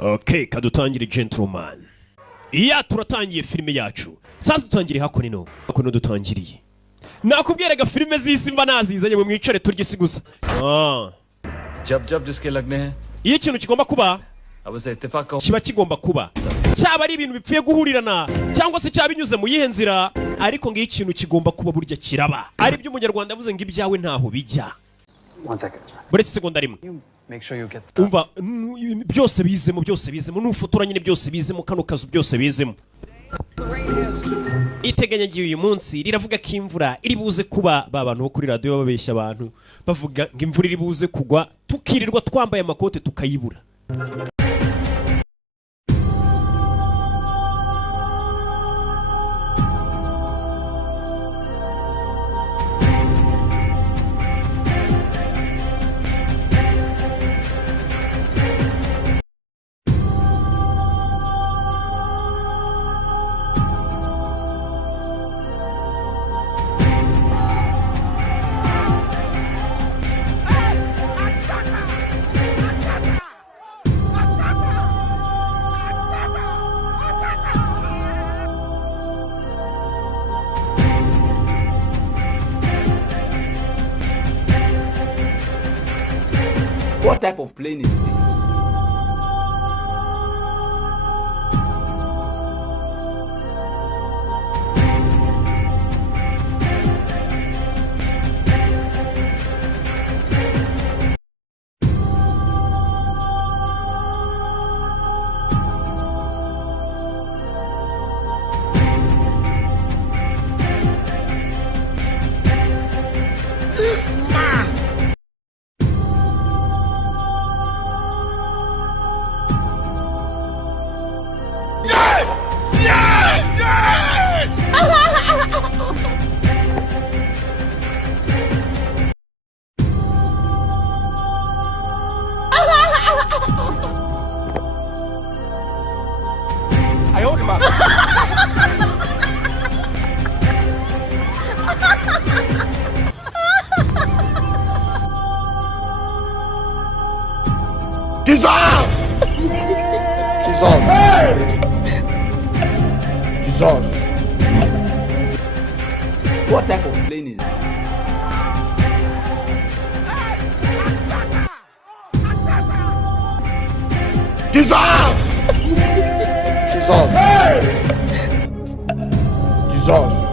Okay, kadutangire gentleman. Iya turatangiye filime yacu. Sasa dutangire hakuno dutangiriye. Nakubwiraga filime z'isimba nazizanye mu mwicare turye sigusa. जब जिसके लगने हैं iyo ikintu kigomba kuba अब उसे इत्तेफाक का kiba kigomba kuba cyaba ari ibintu bipfuye guhurirana cyangwa se cyabinyuze mu yihe nzira ariko ngiye ikintu kigomba kuba burya kiraba ari byo umunyarwanda avuze ngo ibyawe ntaho bijya. Buretse segonda rimwe umva byose bizemo n'ufotora nyine byose bizemo kano kazu byose bizemo. Iteganyagiye uyu munsi riravuga ko imvura iri buze kuba babantu bo kuri radio babeshya abantu bavuga ngo imvura iri buze kugwa tukirirwa twambaye amakote tukayibura. What type of plane is this? Dissolve! Dissolve! What type of plane is this? Dissolve! Dissolve! Dissolve!